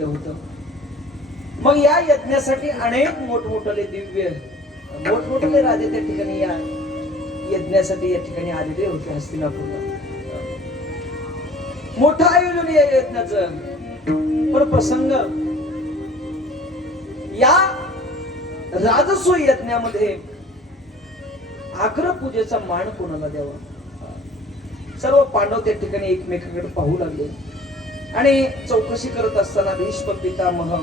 केलं होतं. मग या यज्ञासाठी अनेक मोठमोठे दिव्य मोठमोठे राजे त्या ठिकाणी या यज्ञासाठी या ठिकाणी आलेले होते हस्तिनापूरला. मोठं आयोजन या यज्ञाचं. पण प्रसंग या राजसूय यज्ञामध्ये अग्रपूजेचा मान कोणाला द्यावा. सर्व पांडव त्या ठिकाणी एकमेकांकडे पाहू लागले आणि चौकशी करत असताना भीष्म पितामह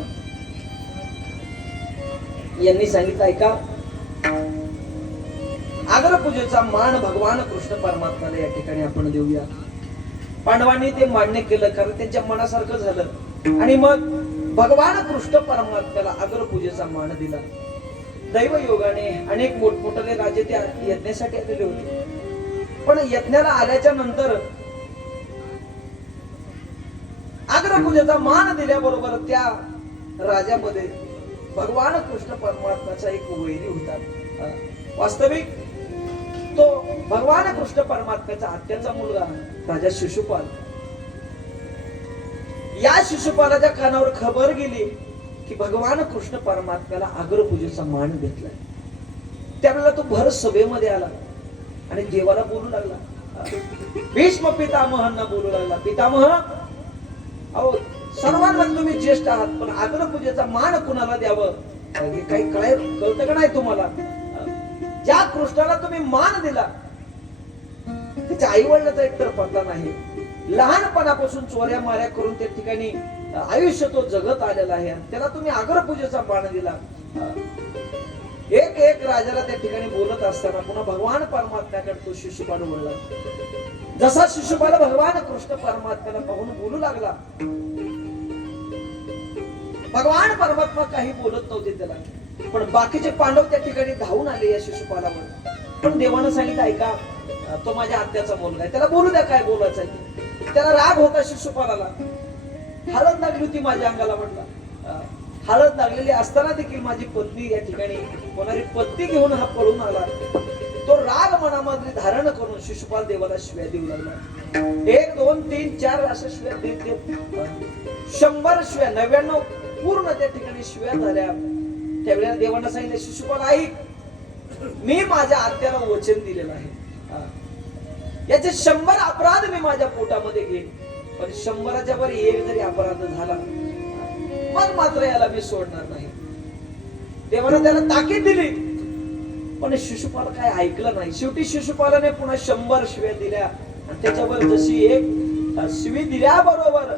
यांनी सांगितलं, ऐका, अग्रपूजेचा मान भगवान कृष्ण परमात्म्याला या ठिकाणी आपण देऊया. पांडवांनी ते मान्य केलं, कारण त्यांच्या मनासारखं झालं. आणि मग भगवान कृष्ण परमात्म्याला अग्रपूजेचा मान दिला. दैव योगाने अनेक मोठमोठे राजे त्या यज्ञासाठी आलेले होते. पण यज्ञाला आल्याच्या नंतर अग्रपूजेचा मान दिल्याबरोबर त्या राजामध्ये भगवान कृष्ण परमात्म्याचा एक वैरी होता. वास्तविक तो भगवान कृष्ण परमात्म्याचा आत्याचा मुलगा राजा शिशुपाल. या शिशुपालाच्या कानावर खबर गेली की भगवान कृष्ण परमात्म्याला अग्रपूजेचा मान घेतलाय. त्यावेळेला तो भर सभेमध्ये आला आणि देवाला बोलू लागला. भीष्म पितामहांना बोलू लागला, पितामह, अहो सर्वांना तुम्ही ज्येष्ठ आहात, पण अग्रपूजेचा मान कुणाला द्यावं हे काही कळतं का नाही तुम्हाला? ज्या कृष्णाला तुम्ही मान दिला त्याच्या आई वडिलांचा एकतर पडला नाही. लहानपणापासून चोऱ्या माऱ्या करून त्या ठिकाणी आयुष्य तो जगत आलेला आहे. त्याला तुम्ही अग्रपूजेचा मान दिला. एक एक राजाला त्या ठिकाणी बोलत असताना पुन्हा भगवान परमात्म्याकडे तो शिशुपाल बोलला. जसा शिशुपाल भगवान कृष्ण परमात्म्याला पाहून बोलू लागला, भगवान परमात्मा काही बोलत नव्हते त्याला. पण बाकीचे पांडव त्या ठिकाणी धावून आले या शिशुपालावर. पण देवानं सांगितलं, ऐका, तो माझ्या आत्याचा मुलगा आहे, त्याला बोलू द्या काय बोलायचं आहे. त्याला राग होता शिशुपालाला. हळद लागली होती माझ्या अंगाला. म्हटलं, हळद लागलेली असताना देखील माझी पत्नी या ठिकाणी कोणारी पत्नी घेऊन हा पळून आला. तो राग मनामध्ये धारण करून शिशुपाल देवाला शिव्या देऊ लागला. 1 2 3 4 अशा शिव्या देत 100 शिव्या, 99 पूर्ण त्या ठिकाणी शिव्या झाल्या. त्यावेळेला देवांना सांगितलं, शिशुपाल ऐक, मी माझ्या आत्याला वचन दिलेलं आहे, याचे 100 अपराध मी माझ्या पोटामध्ये घेईन, पण 100च्या वर एक जरी अपराध झाला मग मात्र याला मी सोडणार नाही. देवाने त्याला ताकीद दिली, पण शिशुपाल काय ऐकलं नाही. शेवटी शिशुपालाने पुन्हा 100 शिव्या दिल्या आणि त्याच्यावर जशी एक शिवी दिल्याबरोबर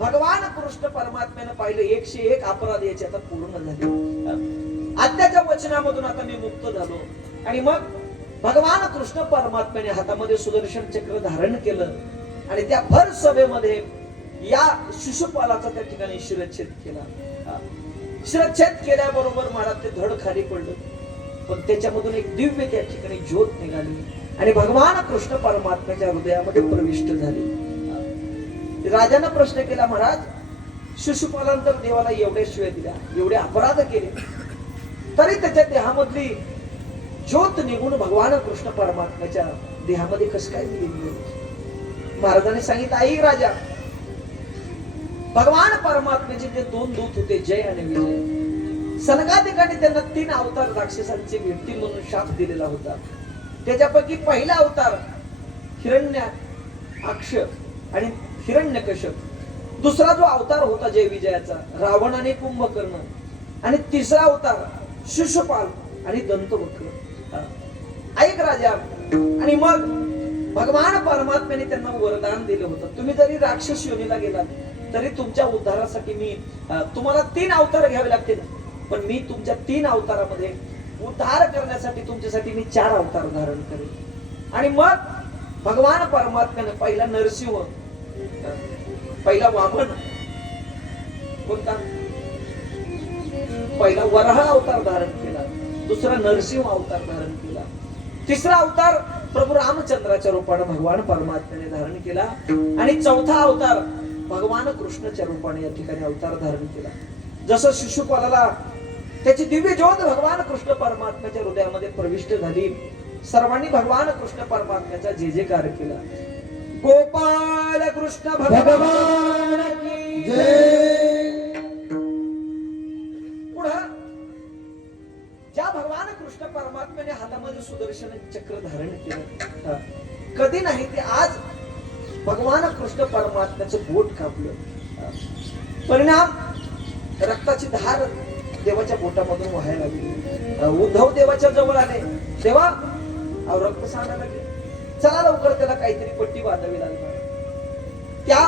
भगवान कृष्ण परमात्म्याने पाहिलं 101 अपराध याचे आता पूर्ण झाले. आत्याच्या वचनामधून आता मी मुक्त झालो. आणि मग भगवान कृष्ण परमात्म्याने हातामध्ये सुदर्शन चक्र धारण केलं आणि त्या भर सभेमध्ये या शिशुपालाचा त्या ठिकाणी शिरच्छेद केला. शिरच्छेद केल्याबरोबर मला ते धड खाली पडलं, पण त्याच्यामधून एक दिव्य त्या ठिकाणी ज्योत निघाली आणि भगवान कृष्ण परमात्म्याच्या हृदयामध्ये प्रविष्ट झाली. राजाने प्रश्न केला, महाराज, शिशुपालांतर देवाला एवढ्या शिव्या दिल्या, एवढे अपराध केले, तरी त्याच्या देहामधली ज्योत निघून भगवान कृष्ण परमात्म्याच्या देहामध्ये कसं काय गेली? महाराजांनी सांगितलं, ऐक राजा, भगवान परमात्म्याचे जे 2 दूत होते, जय आणि विजय, सनकादिकांनी त्यांना 3 अवतार राक्षसांचे भेटतील म्हणून शाप दिलेला होता. त्याच्यापैकी पहिला अवतार हिरण्याक्ष आणि हिरण्यकश्यप, दुसरा जो अवतार होता जय विजयाचा रावण आणि कुंभकर्ण, आणि तिसरा अवतार शिशुपाल आणि दंतवक्र. ऐक राजा, आणि मग भगवान परमात्म्याने त्यांना वरदान दिलं होतं, तुम्ही जरी राक्षस योनीला गेलात तरी तुमच्या उद्धारासाठी मी तुम्हाला 3 अवतार घ्यावे लागतील, पण मी तुमच्या 3 अवतारामध्ये उद्धार करण्यासाठी तुमच्यासाठी मी 4 अवतार धारण करेन. आणि मग भगवान परमात्म्याने पहिला नरसिंह, पहिला वामन, कोणता, पहिला वराह अवतार धारण केला, दुसरा नरसिंह अवतार धारण केला, तिसरा अवतार प्रभू रामचंद्राच्या रूपाने भगवान परमात्म्याने धारण केला, आणि चौथा अवतार भगवान कृष्णाच्या रूपाने या ठिकाणी अवतार धारण केला. जसं शिशुपालाला त्याची दिव्य ज्योत भगवान कृष्ण परमात्म्याच्या हृदयामध्ये प्रविष्ट झाली, सर्वांनी भगवान कृष्ण परमात्म्याचा जय जयकार केला. गोपाल कृष्ण भगवान की जय. सुदर्शन चक्र धारण केलं. कधी नाही ते आज भगवान कृष्ण परमात्म्याचं बोट कापलं. परिणाम रक्ताची धार देवाच्या बोटामधून वाहायला लागली. उद्धव देवाच्या जवळ आले. देवा रक्त सांगायला लागले. चला लवकर त्याला काहीतरी पट्टी बांधावी लागली. त्या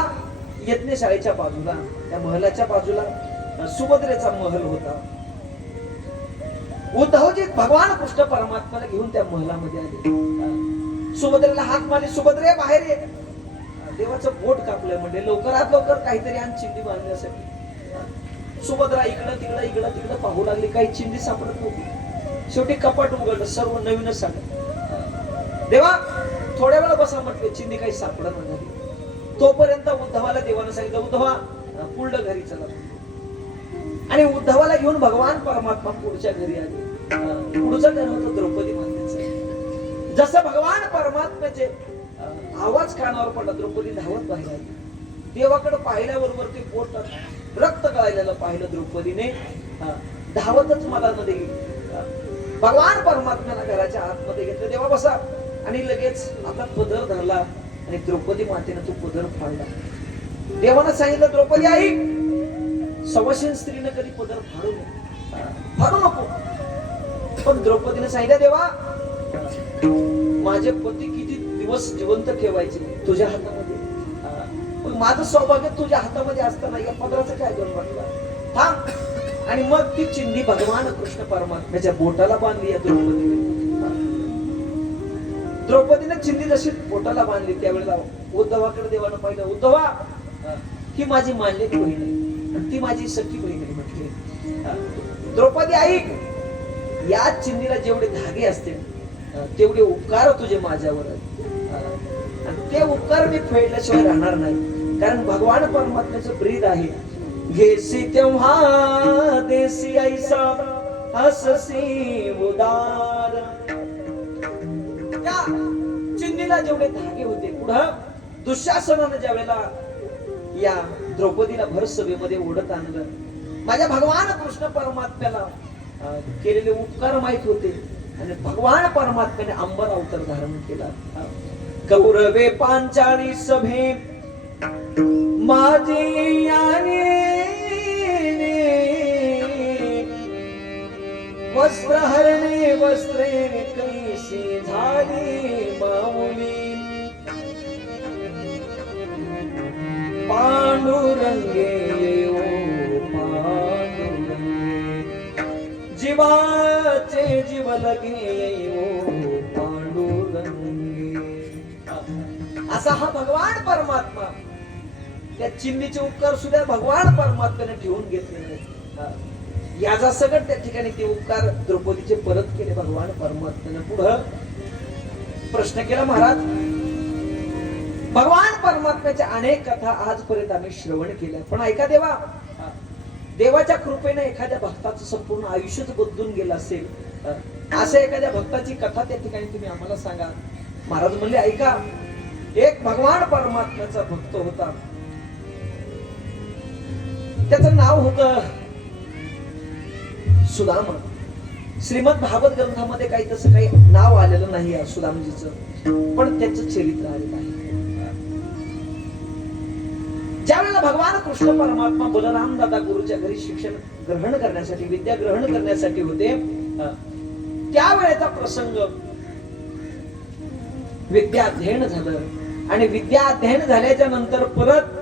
यज्ञशाळेच्या बाजूला, त्या महलाच्या बाजूला सुभद्रेचा महल होता. उद्धवजी भगवान कृष्ण परमात्म्याला घेऊन त्या महलामध्ये आले. सुभद्रेला हाक मारली. सुभद्रे बाहेर ये. देवाचं बोट कापलंय म्हणजे लवकरात लवकर काहीतरी आण चिंदी बांधण्यासाठी. सुभद्रा इकडं तिकडं पाहू लागली. काही चिंदी सापडत नव्हती. शेवटी कपाट उघडलं. सर्व नवीनच सांगत. देवा थोड्या वेळा बसा म्हटले. चिंदी काही सापडत नाही. तोपर्यंत उद्धवाला देवानं सांगितलं, उद्धवा पुढलं घरी चला. आणि उद्धवाला घेऊन भगवान परमात्मा पुढच्या घरी आले. पुढचं घर होतं द्रौपदी मातेचं. जसं भगवान परमात्म्याचे आवाज कानावर पडला, द्रौपदी धावत बाहेर आली. देवाकडे पाहिल्याबरोबर ते पोट रक्त गळायला पाहिलं द्रौपदीने. धावतच मला मध्ये गेली. भगवान परमात्म्याला घराच्या आतमध्ये घेतलं. देवा बसा. आणि लगेच आता पदर धरला आणि द्रौपदी मातेनं तो पदर फाडला. देवानं सांगितलं, द्रौपदी आई, सवशीन स्त्रीनं कधी पदर फाडू नको. पण द्रौपदीने सांगितलं, देवा माझे पती किती दिवस जिवंत ठेवायचे तुझ्या हातामध्ये. मग माझं सौभाग्य तुझ्या हातामध्ये असताना या पदराचं काय दोन वाटलं. थांब. आणि मग ती चिंधी भगवान कृष्ण परमात्म्याच्या बोटाला बांधली. या द्रौपदीने चिंदी जशी बोटाला बांधली त्यावेळेला उद्धवाकडे देवानं पाहिलं. उद्धवा ही माझी मानलेली बहीण आहे आणि ती माझी सख्खी बहीण आहे म्हटले. द्रौपदी ऐक, या चिंदीला जेवढे धागे असतील तेवढे उपकार तुझे माझ्यावर आहेत. आणि ते उपकार मी फेडल्याशिवाय राहणार नाही. कारण भगवान परमात्म्याचं ब्रीद आहे. घेसी तेव्हा देसी ऐसा हससी उदार. त्या चिंदीला जेवढे धागे होते, पुढं दुःशासनानं ज्या वेळेला या द्रौपदीला भर सभेमध्ये ओढत आणलं, माझ्या भगवान कृष्ण परमात्म्याला केलेले उपकार माहित होते. आणि भगवान परमात्म्याने अंबर अवतार धारण केला. कौरवे पांचाळी सभे माझी याने वस्त्रहरणे वस्त्रे कैसी झाली माऊली. पांडुरंगे ओ पांडुरंगे जीवाचे जीव लगे ओ पांडुरंगे. असा हा भगवान परमात्मा. त्या चिंदीचे उपकार सुद्धा भगवान परमात्म्याने ठेवून घेतले. याचा सगळं त्या ठिकाणी ते उपकार द्रौपदीचे परत केले भगवान परमात्म्याने. पुढं प्रश्न केला, महाराज भगवान परमात्म्याच्या अनेक कथा आजपर्यंत आम्ही श्रवण केल्या, पण ऐका देवा, देवाच्या कृपेने एखाद्या भक्ताचं संपूर्ण आयुष्यच बदलून गेलं असेल, असं एखाद्या भक्ताची कथा त्या ठिकाणी तुम्ही आम्हाला सांगा. महाराज म्हणले, ऐका, एक भगवान परमात्म्याचा भक्त होता. त्याचं नाव होतं सुदामा. श्रीमद भागवत ग्रंथामध्ये काही तसं काही नाव आलेलं नाही आहे सुदामजीचं, पण त्याचं चरित्र आलेलं आहे. ज्यावेळेला भगवान कृष्ण परमात्मा बलराम दादा गुरुच्या घरी शिक्षण ग्रहण करण्यासाठी, विद्या ग्रहण करण्यासाठी होते, त्यावेळेचा प्रसंग. विद्या अध्ययन झालं आणि विद्या अध्ययन झाल्याच्या नंतर परत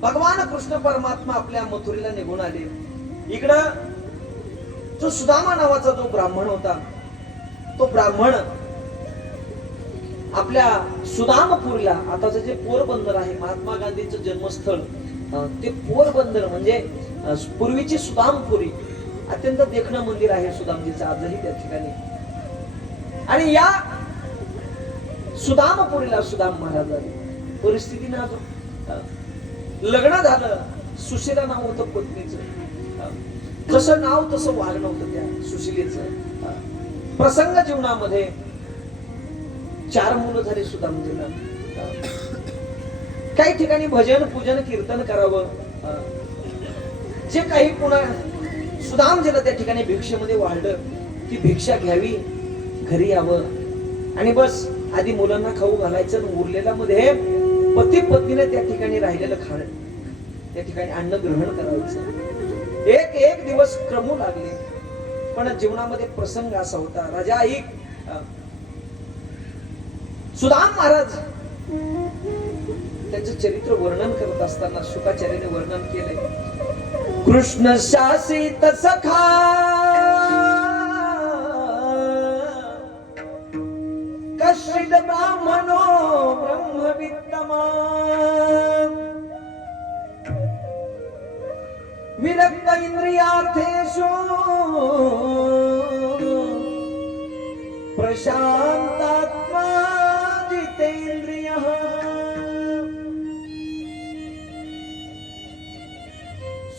भगवान कृष्ण परमात्मा आपल्या मथुरेला निघून आले. इकडं जो सुदामा नावाचा जो ब्राह्मण होता, तो ब्राह्मण आपल्या सुदामपूरला, आताचं जे पोरबंदर आहे, महात्मा गांधींचं जन्मस्थळ, ते पोरबंदर म्हणजे पूर्वीची सुदामपुरी, अत्यंत देखणं मंदिर आहे सुदामजीचं आजही त्या ठिकाणी. आणि या सुदामपुरीला सुदाम महाराज आले. परिस्थिती नाजूक. लग्न झालं, सुशीला नाव होतं पत्नीचं. जसं नाव तसं वागणं होतं त्या सुशीलेचं. प्रसंग जीवनामध्ये 4 मुलं झाली सुदामजीला. काही ठिकाणी भजन पूजन कीर्तन करावं, जे काही पुन्हा सुदामजीला त्या ठिकाणी भिक्षेमध्ये वाढलं. ती भिक्षा घ्यावी, घरी यावं आणि बस आधी मुलांना खाऊ घालायचं, उरलेला मध्ये पती पत्नीने त्या ठिकाणी राहिलेलं खाणं, त्या ठिकाणी अन्न ग्रहण करायचं. एक एक दिवस क्रमू लागले. पण जीवनामध्ये प्रसंग असा होता. राजा ऐक, सुदाम महाराज त्यांचं चरित्र वर्णन करत असताना शुकाचार्याने वर्णन केलंय. कृष्ण शासित सखा कश्चिद ब्राह्मणो ब्रह्मवित्तमा विरक्त इंद्रियार्थेषु प्रशांतात्मा जितेंद्रियः.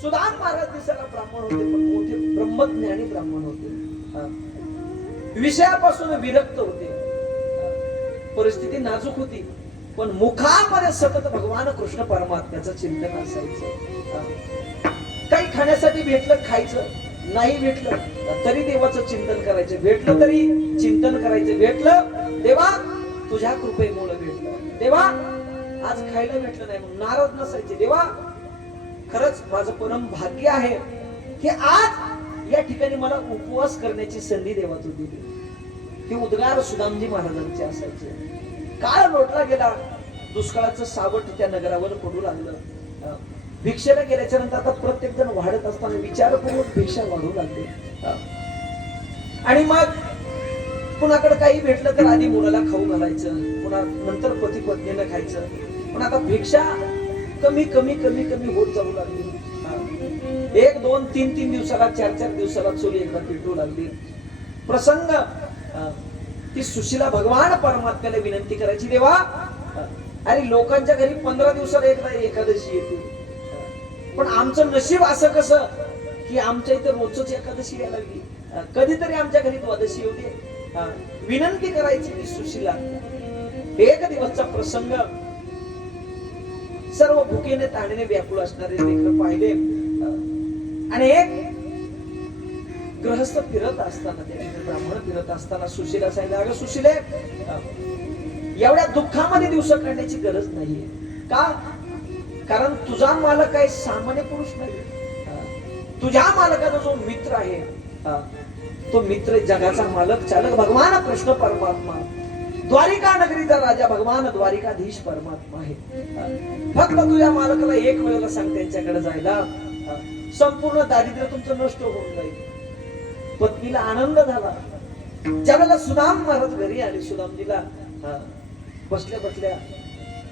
सुदाम महाराज दिसायला ब्राह्मण होते, पण मोठे ब्रह्मज्ञानी ब्राह्मण होते. विषयापासून विरक्त होते. परिस्थिती नाजूक होती, पण मुखामध्ये सतत भगवान कृष्ण परमात्म्याचं चिंतन असायचं. काही खाण्यासाठी भेटलं खायचं, नाही भेटलं तरी देवाचं चिंतन करायचं, भेटलं तरी चिंतन करायचं. भेटलं देवा तुझ्या कृपेमुळे भेटलं, देवा आज खायला भेटलं नाही म्हणून नाराज नसायचे. देवा खरंच माझं परम भाग्य आहे की आज या ठिकाणी मला उपवास करण्याची संधी देवा तू दिली. हे उद्गार सुदामजी महाराजांचे असायचे. काळ लोटला गेला, दुष्काळाचं सावट त्या नगरावर पडू लागलं. भिक्षेला गेल्याच्या नंतर आता प्रत्येक जण वाढत असताना विचारपूर्वक भिक्षा वाढू लागले. आणि मग कुणाकडे काही भेटलं तर आधी मुलाला खाऊ घालायचं, पुन्हा नंतर पती पत्नीला खायचं. पण आता भिक्षा कमी कमी कमी कमी होत जाऊ लागली. 1 2 3 3 दिवसाला 4 4 दिवसाला चोरी एकदा पेटू लागली. प्रसंग ती सुशीला भगवान परमात्म्याला विनंती करायची, देवा अरे लोकांच्या घरी 15 दिवसाला एकदा एकादशी येते, पण आमचं नशीब असं कसं की आमच्या इथे रोजच एकादशी यायला लागली, कधीतरी आमच्या घरी द्वादशी होते. विनंती करायची ती सुशीला. एक दिवसचा प्रसंग. सर्व भुकेने ताणीने व्याकुळ असणारे लेकरं पाहिले आणि एक गृहस्थ फिरत असताना, त्या ब्राह्मण फिरत असताना सुशीला सांगितलं, अगं सुशीले एवढ्या दुःखामध्ये दिवस काढण्याची गरज नाहीये. का? कारण तुझा मालक काही सामान्य पुरुष नाही. तुझ्या मालकाचा जो मित्र आहे तो मित्र जगाचा मालक चालक भगवान कृष्ण परमात्मा, द्वारिका नगरीचा राजा भगवान द्वारिकाधीश परमात्मा आहे. फक्त तुझ्या मालकाला एक वेळेला सांग त्यांच्याकडे जायला, संपूर्ण दारिद्र्य तुमचं नष्ट होऊन जाईल. पत्नीला आनंद झाला. ज्यावेळेला सुदाम महाराज घरी आले, सुदामजीला बसल्या बसल्या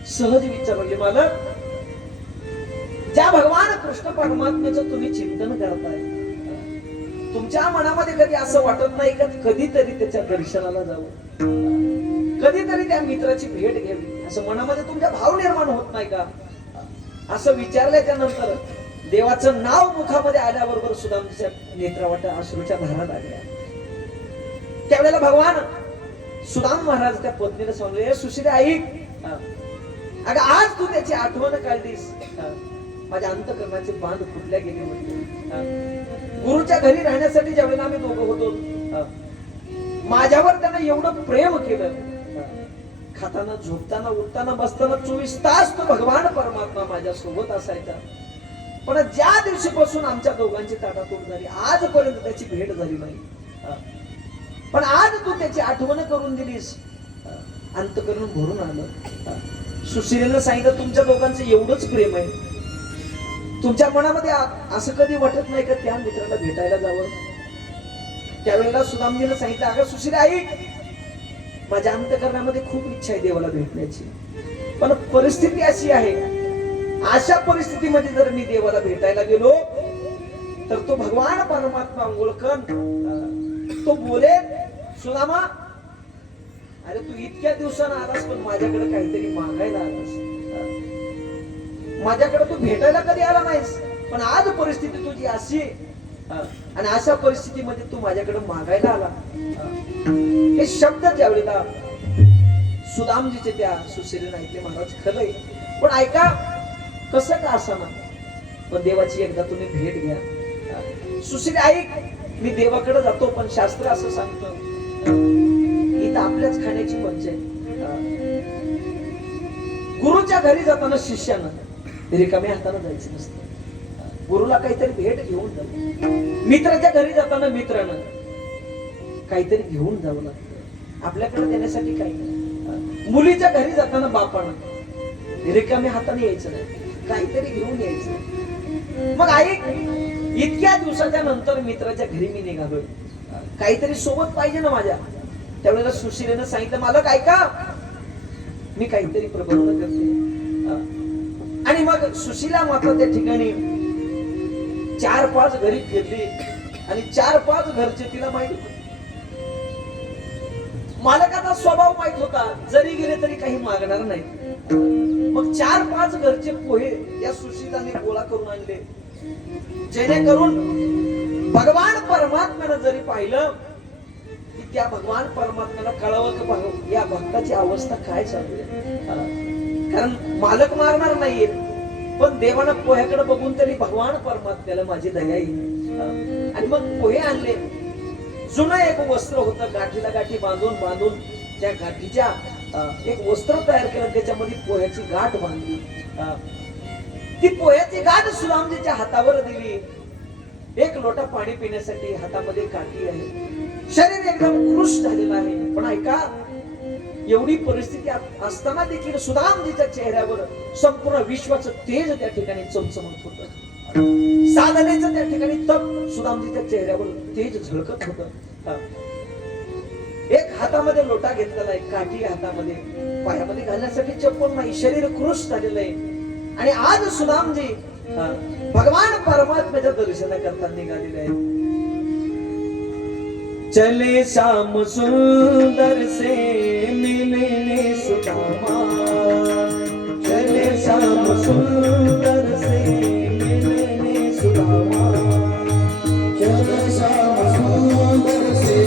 सहज विचारले, मालक ज्या भगवान कृष्ण परमात्म्याचं तुम्ही चिंतन करताय, तुमच्या मनामध्ये कधी असं वाटत नाही का कधीतरी त्याच्या दर्शनाला जावं, कधीतरी त्या मित्राची भेट घ्यावी, असं मनामध्ये तुमच्या भाव निर्माण होत नाही का? असं विचारल्याच्या नंतर देवाचं नाव मुखामध्ये आल्याबरोबर सुदामच्या नेत्रावाटा अश्रूच्या धारा लागल्या. त्यावेळेला भगवान सुदाम महाराज त्या पत्नीला सांगले, सुशीला ऐक, अगं आज तू त्याची आठवण काढलीस, माझ्या अंतकरणाचे बांध फुटल्या गेले होते. गुरुच्या घरी राहण्यासाठी ज्यावेळेला आम्ही दोघं होतो, माझ्यावर त्यानं एवढं प्रेम केलं. खाताना झोपताना उठताना बसताना 24 तास तो भगवान परमात्मा माझ्या सोबत असायचा. पण ज्या दिवशीपासून आमच्या दोघांची ताटातूट झाली, आजपर्यंत त्याची भेट झाली नाही. पण आज तू त्याची आठवण करून दिलीस, अंतकरण भरून आलं. सुशीलेनं सांगितलं, तुमच्या दोघांचं एवढंच प्रेम आहे, तुमच्या मनामध्ये असं कधी वाटत नाही का त्या मित्राला भेटायला जावं? त्यावेळेला सुदामजीनं सांगितलं, अगं सुशीला ऐक, माझ्या अंतकरणामध्ये खूप इच्छा आहे देवाला भेटण्याची, पण परिस्थिती अशी आहे, अशा परिस्थितीमध्ये जर मी देवाला भेटायला गेलो तर तो भगवान परमात्मा ओळखन, तो बोलेल, सुदामा अरे तू इतक्या दिवसानं आलास पण माझ्याकडे काहीतरी मागायला आलास, माझ्याकडे तू भेटायला कधी आला नाहीस, पण आज परिस्थिती तुझी अशी आणि अशा परिस्थितीमध्ये तू माझ्याकडे मागायला आला. हे शब्द ज्यावेळेला सुदामजीचे त्या सुशीलेने ऐकले, महाराज खरंय, पण ऐका कसं का असा ना, पण देवाची एकदा तुम्ही भेट घ्या. सुशीले ऐक, मी देवाकडे जातो, पण शास्त्र असं सांगतं इथं आपल्याच खाण्याची पंचायत. गुरुच्या घरी जाताना शिष्यानं रिकाम्या हाताने जायचं नसतं. गुरुला काहीतरी भेट घेऊन जावं. मित्राच्या घरी जाताना मित्रानं काहीतरी घेऊन जावं लागतं. आपल्याकडे देण्यासाठी काही नाही. मुलीच्या घरी जाताना बापानं रिकाम्या हाताने यायचं नाही, काहीतरी घेऊन यायचं. मग आई इतक्या दिवसाच्या नंतर मित्राच्या घरी मी निघालोय, काहीतरी सोबत पाहिजे ना माझ्या. त्यावेळेला सुशीलेनं सांगितलं, मालक ऐका, मी काहीतरी प्रबंध करते. आणि मग सुशीला मात्र त्या ठिकाणी 4-5 घरी फिरली आणि 4-5 घरचे तिला माहित होते. मालकाचा स्वभाव माहित होता, जरी गेले तरी काही मागणार नाही. मग 4-5 घरचे पोहे या सुशीलाने गोळा करून आणले, जेणेकरून भगवान परमात्म्यानं जरी पाहिलं की त्या भगवान परमात्म्याला कळावं की या भक्ताची अवस्था काय चालू आहे. कारण मालक मारणार नाहीये, पण देवानं पोह्याकडे बघून तरी भगवान परमात्म्याला माझी दया येईल. आणि मग पोहे आणले. जुनं एक वस्त्र होतं, गाठीला गाठी बांधून बांधून त्या गाठीच्या एक वस्त्र तयार केलं, त्याच्यामध्ये पोह्याची गाठ बांधली. ती पोह्याची गाठ सुदामजीच्या हातावर दिली. एक लोटा पाणी पिण्यासाठी हातामध्ये काठी आहे. शरीर एकदम कृश झालेलं आहे. पण ऐका, एवढी परिस्थिती असताना देखील सुदामजीच्या चेहऱ्यावर संपूर्ण विश्वाचं तेज त्या ठिकाणी चमचमत होतं. साधनेचं त्या ठिकाणी तप सुदामजीच्या चेहऱ्यावर तेज झळकत होतं. एक हातामध्ये लोटा घेतलेला आहे, काठी हातामध्ये, पायामध्ये घालण्यासाठी चप्पल नाही, शरीर कृश झालेलं आहे. आणि आज सुदामजी भगवान परमात्म्याच्या दर्शनाकरता निघालेले आहेत. चले श्याम सुंदर से मिलने सुदामा, चले श्याम सुंदर से मिलने सुदामा, चले श्याम सुंदर से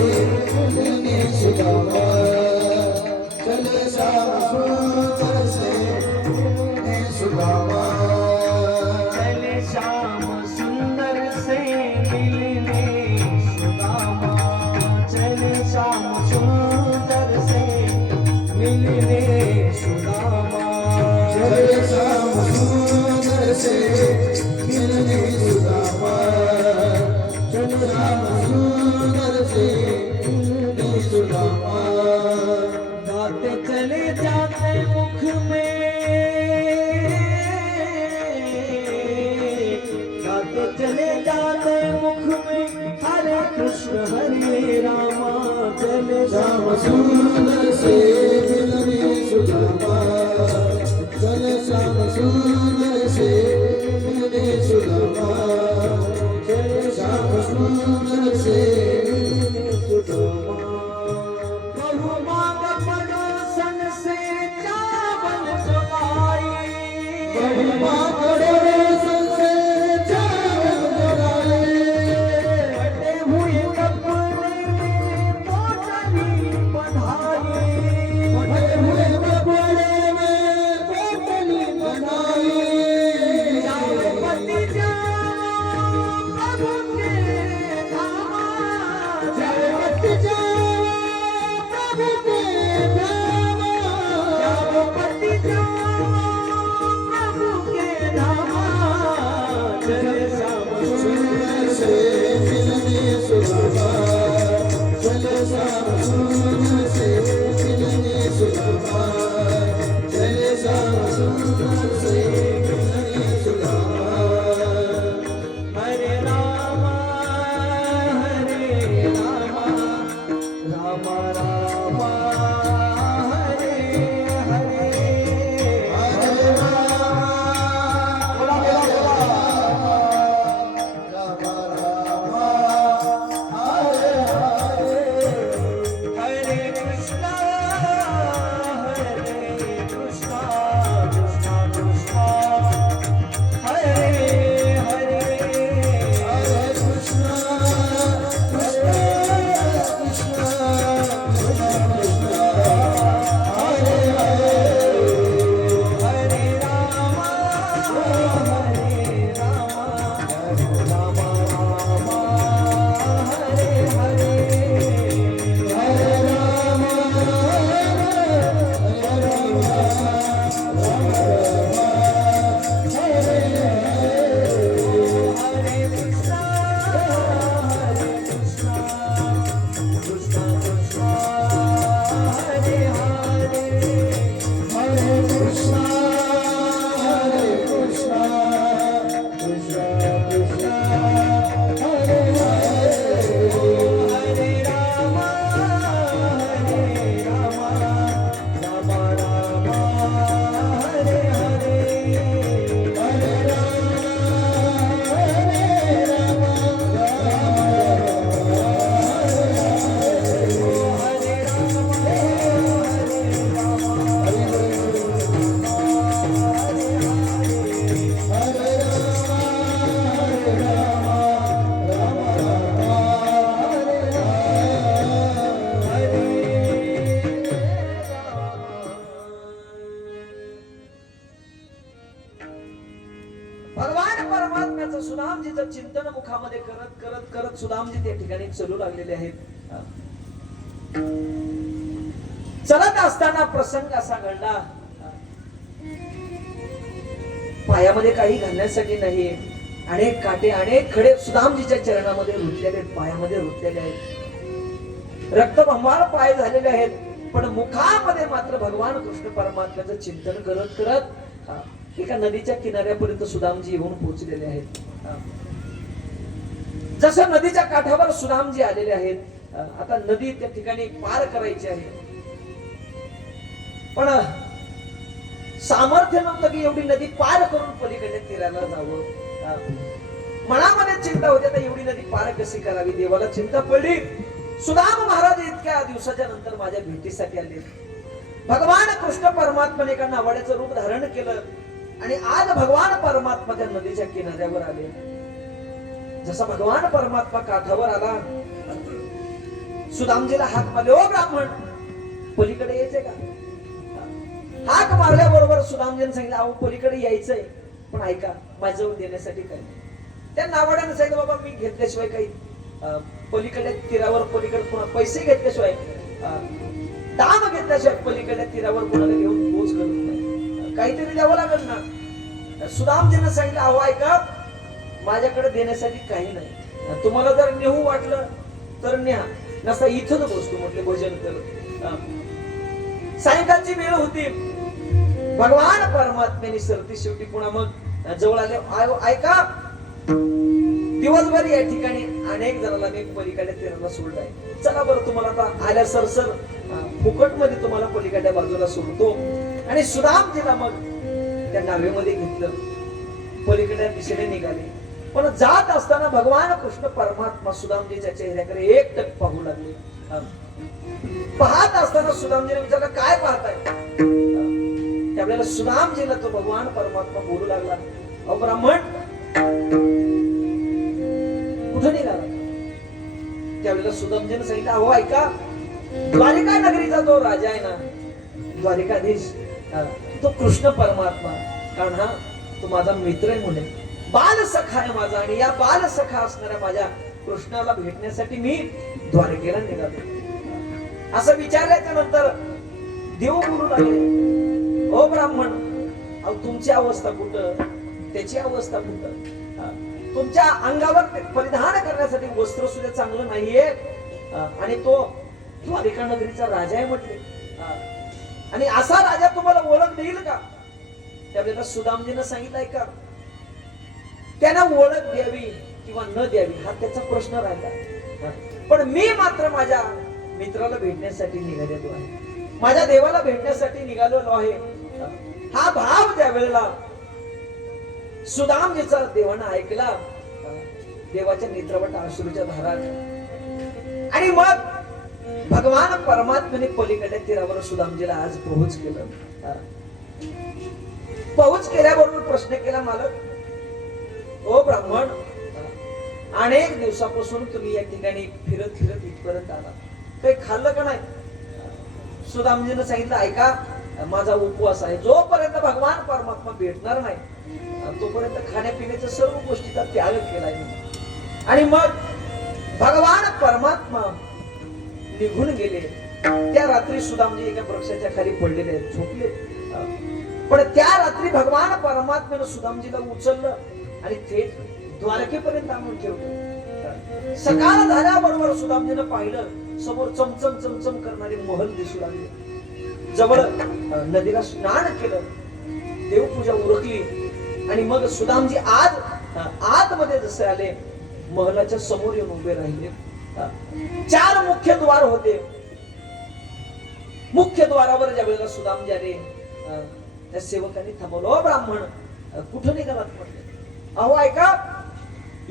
मिलने सुदामा, चले श्याम सुंदर से मिलने सुदामा, चले श्याम सुंदर से मिलने सुदामा, चले श्याम सुंदर से मिलने सुदामा, चले श्याम सुंदर से मिलने सुदामा, चले श्याम सुंदर से मिलने सुदामा। गाते चले जाते मुख में, गाते चले जाते मुख में, हरे कृष्ण हरे रामा, चले श्याम सुंदर से मिलने सुदामा, चले श्याम सुंदर से मिलने सुदामा, चले श्याम सुंदर से मिलने सुदामा। प्रभु मांग पड़ोसन से चावल चुराई, प्रभु मांग पड़ोसन से चावल चुराई, फटे हुए कपड़े में पोटली बंधाई, फटे हुए कपड़े में पोटली बंधाई, जाओ पति जाओ प्रभु के धामा, जाओ पति जाओ प्रभु के धामा, जाओ पति जाओ प्रभु के धामा, चले श्याम सुंदर से मिलने सुदामा, चले श्याम सुंदर से मिलने सुदामा, चले श्याम सुंदर से मिलने सुदामा। हरे रामा रामा रामा हरे हरे, हरे रामा रामा रामा हरे हरे, हरे कृष्णा कृष्णा कृष्णा परमात्म्याचं सुदामजीचं चिंतन मुखामध्ये करत करत करत सुदामजी त्या ठिकाणी चलू लागलेले आहेत. चलत असताना प्रसंग असा घडला, पायामध्ये काही घालण्यासाठी नाही, अनेक काटे अनेक खडे सुदामजीच्या चरणामध्ये रुतलेले आहेत, पायामध्ये रुतलेले आहेत, रक्तबंबाळ पाय झालेले आहेत, पण मुखामध्ये मात्र भगवान कृष्ण परमात्म्याचं चिंतन करत करत एका नदीच्या किनाऱ्यापर्यंत सुदामजी येऊन पोहोचलेले आहेत. जसं नदीच्या काठावर सुदामजी आलेले आहेत, आता नदी त्या ठिकाणी पार करायची आहे, पण सामर्थ्य नव्हतं की एवढी नदी पार करून पलीकडे तीराला जावं. मनामध्ये चिंता होती, आता एवढी नदी पार कशी करावी. देवाला चिंता पडली. सुदाम महाराज इतक्या दिवसाच्या नंतर माझ्या भेटीसाठी आले. भगवान कृष्ण परमात्म्याने एका नावाड्याचं रूप धारण केलं आणि आज भगवान परमात्मा त्या नदीच्या किनाऱ्यावर आले. जसा भगवान परमात्मा काठावर आला, सुदामजीला हाक मारले, ओ ब्राह्मण पलीकडे यायचंय का. हाक मारल्याबरोबर सुदामजीने सांगितलं, अहो पलीकडे यायचंय, पण ऐका माझ्याजवळ देण्यासाठी काय. त्या नावाड्याने सांगितलं, बाबा मी घेतल्याशिवाय काही पलीकडे तीरावर पलीकडे पुन्हा पैसे घेतल्याशिवाय दाम घेतल्याशिवाय पलीकडे तीरावर कोणाला घेऊन पोच करत नाही, काहीतरी द्यावं लागेल ना. सुदामजीने सांगितलं, अहो ऐका माझ्याकडे देण्यासाठी काही नाही, तुम्हाला जर नेहू वाटलं तर न्या, नसा इथंच बसतो म्हटले भजन करत. सायंकाळची वेळ होती. भगवान परमात्म्याने सरती शेवटी पुन्हा मग जवळ आले, ऐका दिवसभर या ठिकाणी अनेक जणांना मी पलीकडे तीराला सोडलाय, चला बरं तुम्हाला आता आल्या सरसर फुकट मध्ये तुम्हाला पलीकडच्या बाजूला सोडतो. आणि सुदामजीला मग त्या नावेमध्ये घेतलं, पलीकडच्या दिशेने निघाले. पण जात असताना भगवान कृष्ण परमात्मा सुदामजीच्या चेहऱ्याकडे एकटक पाहू लागले. पाहत असताना सुदामजीने विचारलं, काय पाहताय. त्यावेळेला सुदामजीला तो भगवान परमात्मा बोलू लागला, अहो ब्राह्मण कुठे निघाला. त्यावेळेला सुदामजीने सांगितलं, अहो ऐका द्वारिका नगरीचा जो राजा आहे ना, द्वारिकाधीश, तो कृष्ण परमात्मा, कारण हा तो माझा मित्र आहे म्हणे, बाल सखा आहे माझा, आणि या बाल सखा असणाऱ्या माझ्या कृष्णाला भेटण्यासाठी मी द्वारकेला निघालो. असं विचारल्याच्या नंतर देव बोलू लागले, ओ ब्राह्मण अहो तुमची अवस्था कुठं, त्याची अवस्था कुठं. तुमच्या अंगावर परिधान करण्यासाठी वस्त्र सुद्धा चांगलं नाहीये, आणि तो द्वारिका नगरीचा राजा आहे म्हटले, आणि असा राजा तुम्हाला ओळख देईल का. त्यावेळेला सुदामजीनं सांगितलंय का, त्यांना ओळख द्यावी किंवा न द्यावी हा त्याचा प्रश्न राहिला, पण मी मात्र माझ्या मित्राला भेटण्यासाठी निघालेलो आहे, माझ्या देवाला भेटण्यासाठी निघालेलो आहे. हा भाव ज्या वेळेला सुदामजीचा देवानं ऐकला, देवाच्या नेत्रावट अश्रूच्या धारा, आणि मग भगवान परमात्म्याने पलीकडे तीरावर सुदामजीला आज पोहोच केलं. पोहोच केल्याबरोबर प्रश्न केला, मालक ओ ब्राह्मण अनेक दिवसापासून तुम्ही या ठिकाणी फिरत फिरत इथपर्यंत आला, काही खाल्लं का नाही. सुदामजीने सांगितलं, ऐका माझा उपवास आहे, जोपर्यंत भगवान परमात्मा भेटणार नाही तोपर्यंत खाण्यापिण्याच्या सर्व गोष्टीचा त्याग केलाय. आणि मग भगवान परमात्मा निघून गेले. त्या रात्री सुदामजी एका वृक्षाच्या खाली पडलेले आहेत, झोपले. पण त्या रात्री भगवान परमात्म्यानं सुदामजीला उचललं आणि थेट द्वारकेपर्यंत आणून ठेवलं. सकाळ झाल्याबरोबर सुदामजीनं पाहिलं, समोर चमचम चमचम करणारे महल दिसू लागले. जवळ नदीला स्नान केलं, देवपूजा उरकली, आणि मग सुदामजी आतमध्ये जसे आले, महलाच्या समोर येऊन उभे राहिले. 4 मुख्य द्वार होते. मुख्य द्वारावर ज्या वेळेला सुदामजी आले, त्या सेवकांनी थांबवलं, ओ ब्राह्मण कुठं निघालात म्हटले. अहो ऐका,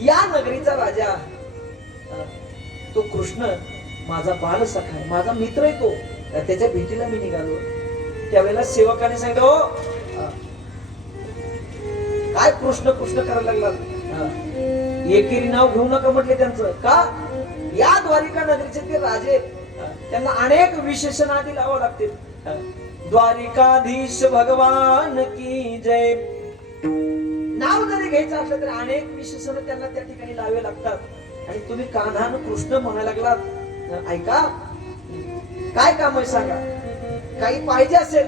या नगरीचा राजा तो कृष्ण माझा बाल सखा आहे, माझा मित्र आहे, तो त्याच्या भेटीला मी निघालो. त्यावेळेला सेवकाने सांगितलं, ओ काय कृष्ण कृष्ण करायला लागला, एकेरी नाव घेऊ नका म्हटले त्यांचं. का, या द्वारिका नगरीचे ते राजे, त्यांना अनेक विशेषण आधी लावावं लागतील. द्वारिकाधीश भगवान की जय, नाव जरी घ्यायचं असलं तरी अनेक विशेषण त्यांना त्या ठिकाणी लावे लागतात. आणि तुम्ही कान्हान कृष्ण म्हणायला लागलात. ऐका, काय काम आहे सांगा? काही पाहिजे असेल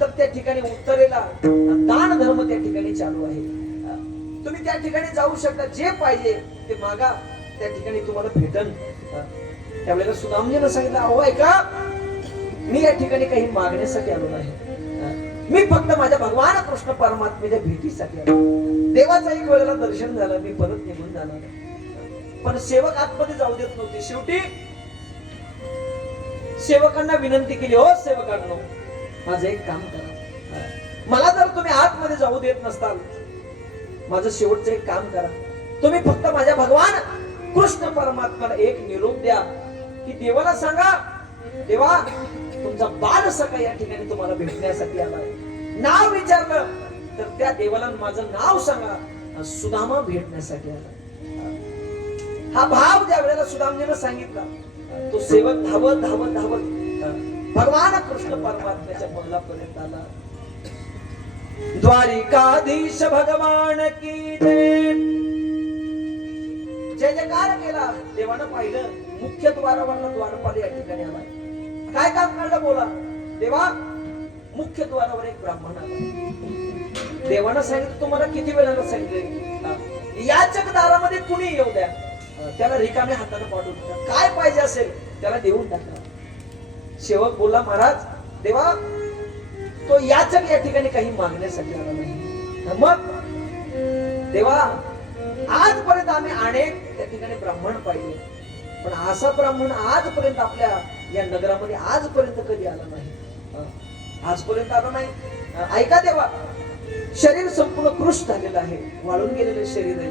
तर त्या ठिकाणी उत्तरेला दान धर्म त्या ठिकाणी चालू आहे. तुम्ही त्या ठिकाणी जाऊ शकता, जे पाहिजे ते मागा, त्या ठिकाणी तुम्हाला भेटन. त्यावेळेला सुदामजीनं सांगितलं, अहो ऐका, मी या ठिकाणी काही मागण्यासाठी आलो नाही. मी फक्त माझ्या भगवान कृष्ण परमात्म्याच्या भेटीसाठी आलो. देवाचं एक वेळेला दर्शन झालं, मी परत निघून जाणार. पण सेवक आतमध्ये जाऊ देत नव्हते. शेवटी सेवकांना विनंती केली, हो सेवकांनो, माझं एक काम करा. मला जर तुम्ही आतमध्ये जाऊ देत नसताल, माझं शेवटचं एक काम करा. तुम्ही फक्त माझ्या भगवान कृष्ण परमात्म्याला एक निरोप द्या की देवाला सांगा, देवा तुमचा बाल सखा या ठिकाणी तुम्हाला भेटण्यासाठी आलाय. नाव विचारलं तर त्या देवाला माझं नाव सांगा, सुदामा भेटण्यासाठी आला. हा भाव ज्या वेळेला सुदामजीनं सांगितला, तो सेवक धावत धावत धावत भगवान कृष्ण परमात्म्याच्या मंगलापर्यंत आला. द्वारिकाधीश भगवान की जय, जय जयकार केला. देवानं पाहिलं, मुख्य द्वारावरला द्वारपाल या ठिकाणी आला. काय काम काढलं बोला? देवा, मुख्य द्वारावर एक ब्राह्मण आला. देवानं सांगितलं, तुम्हाला किती वेळाला सांगितलं, याचक दारामध्ये कुणी येऊ द्या, त्याला रिकाम्या हाताने पाठवून द्या, काय पाहिजे असेल त्याला देऊन टाका. सेवक बोलला, महाराज देवा, तो याचक या ठिकाणी काही मागण्यासाठी आला नाही. मग देवा, आजपर्यंत आम्ही अनेक त्या ठिकाणी ब्राह्मण पाहिले, पण असा ब्राह्मण आजपर्यंत आपल्या या नगरामध्ये आजपर्यंत कधी आला नाही. आजपर्यंत आला नाही. ऐका देवा, शरीर संपूर्ण कृश झालेलं आहे, वाळून गेलेलं शरीर आहे.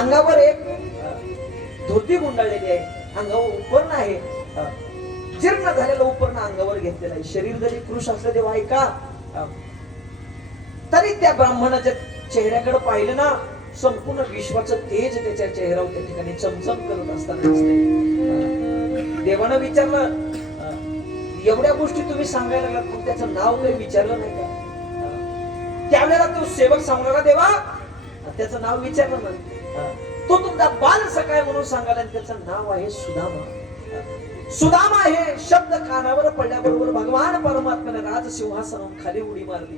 अंगावर एक धोती गुंडाळलेली आहे, अंगावर उपरण आहे, जीर्ण झालेलं उपरण अंगावर घेतलेलं आहे. शरीर जरी कृश असलं देवा, ऐका, तरी त्या ब्राह्मणाच्या चेहऱ्याकडे पाहिलं ना, संपूर्ण विश्वाचं तेज त्याच्या चेहऱ्यावर त्या ठिकाणी चमचम करत असताना दिसते. देवानं विचारलं, एवढ्या गोष्टी तुम्ही सांगायला लागलात, पण त्याचं नाव काही विचारलं नाही का? त्यावेळेला तो सेवक सांगला, देवा त्याचं नाव विचारलं ना, तो तुमचा बाल सखाय म्हणून सांगायला, त्याचं नाव आहे सुदामा. सुदामा हे शब्द कानावर पडल्याबरोबर भगवान परमात्म्याने राजसिंहासनावर खाली उडी मारली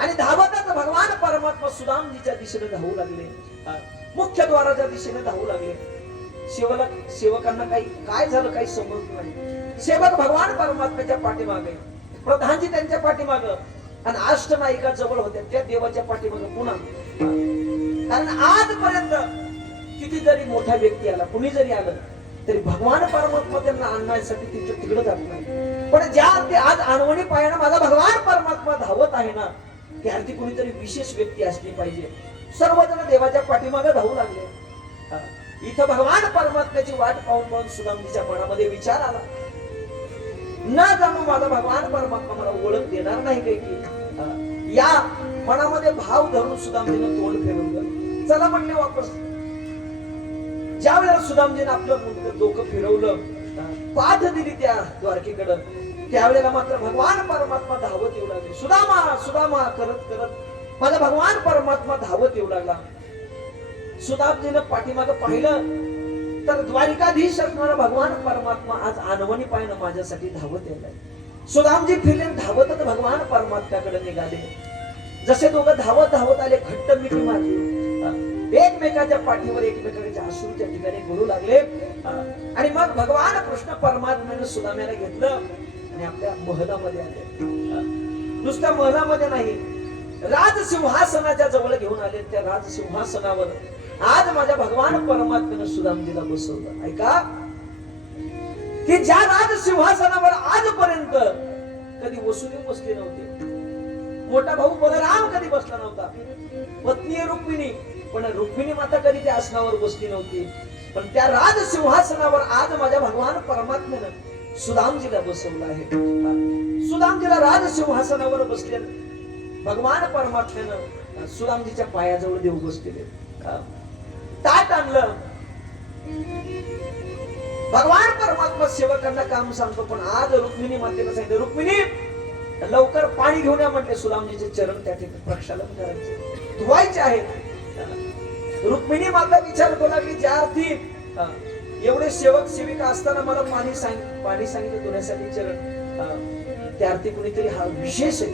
आणि धावतच भगवान परमात्मा सुदामजीच्या दिशेने धावू लागले, मुख्य द्वाराच्या दिशेने धावू लागले. सेवकांना काही काय झालं काही समजलं नाही. सेवक भगवान परमात्म्याच्या पाठीमागे, प्रधानजी त्यांच्या पाठीमागे आणि अष्टनायिका जवळ होत्या त्या देवाच्या पाठीमागे पुन्हा. कारण आजपर्यंत किती जरी मोठा व्यक्ती आला, कुणी जरी आलं तरी भगवान परमात्मा त्यांना आणण्यासाठी तिकडे जात नाही. पण ज्या ते आज आणवणी पायानं माझा भगवान परमात्मा धावत आहे ना, त्यार्थी कुणीतरी विशेष व्यक्ती असली पाहिजे. सर्वजण देवाच्या पाठीमागे धावू लागले. इथं भगवान परमात्म्याची वाट पाहून सुदामजीच्या मनामध्ये विचार आला, न जाणू माझा भगवान परमात्मा मला ओळख देणार नाही काय की. या मनामध्ये भाव धरून सुदामजीनं तोंड फिरवलं. चला म्हणले वापस. ज्या वेळेला सुदामजीनं आपलं डोकं फिरवलं, पाठ दिली त्या द्वारकेकडं, त्यावेळेला मात्र भगवान परमात्मा धावत येऊ लागले. सुदामा सुदामा करत करत माझा भगवान परमात्मा धावत येऊ लागला. सुदामजीनं पाठीमागं पाहिलं तर द्वारिकाधीश असणारा भगवान परमात्मा आज आणवणी पायनं माझ्यासाठी धावत येलाय. सुदामजी फिरले, धावतच भगवान परमात्म्याकडे निघाले. जसे दोघं धावत धावत आले, घट्ट मिठी मारली, एकमेकाच्या पाठीवर एकमेकाच्या अश्रूच्या ठिकाणी बोलू लागले. आणि मग भगवान कृष्ण परमात्म्याने सुदाम्याला घेतलं आणि आपल्या महलामध्ये आले. नुसत्या महलामध्ये नाही, राजसिंहासनाच्या जवळ घेऊन आले. त्या राजसिंहासनावर आज माझ्या भगवान परमात्म्याने सुदामजीला बसवलं. ऐका, की ज्या राजसिंहासनावर आजपर्यंत कधी वसुदेव बसले नव्हते, मोठा भाऊ बलराम कधी बसला नव्हता, पत्नी रुक्मिणी, पण रुक्मिणी माता कधी त्या आसनावर बसली नव्हती. पण त्या राजसिंहासनावर आज माझ्या भगवान परमात्म्याने सुदामजीला बसवलं आहे. सुदामजीला राजसिंहासनावर बसले भगवान परमात्म्यानं सुदामजीच्या पायाजवळ देव बसलेले. ताट आणलं. भगवान परमात्मा सेवकांना काम सांगतो, पण आज रुक्मिणी मातेला सांगितलं, रुक्मिणी लवकर पाणी घेऊन या म्हटले. सुदामजीचे चरण त्या ठिकाणी प्रक्षालन करायचे. धुवायचे आहेत. रुक्मिणी माता विचार करू लागली, ज्या अर्थी एवढे सेवक सेविका असताना मला पाणी सांगितलं धुण्यासाठी चरण, त्या अर्थी कुणीतरी हा विशेष आहे.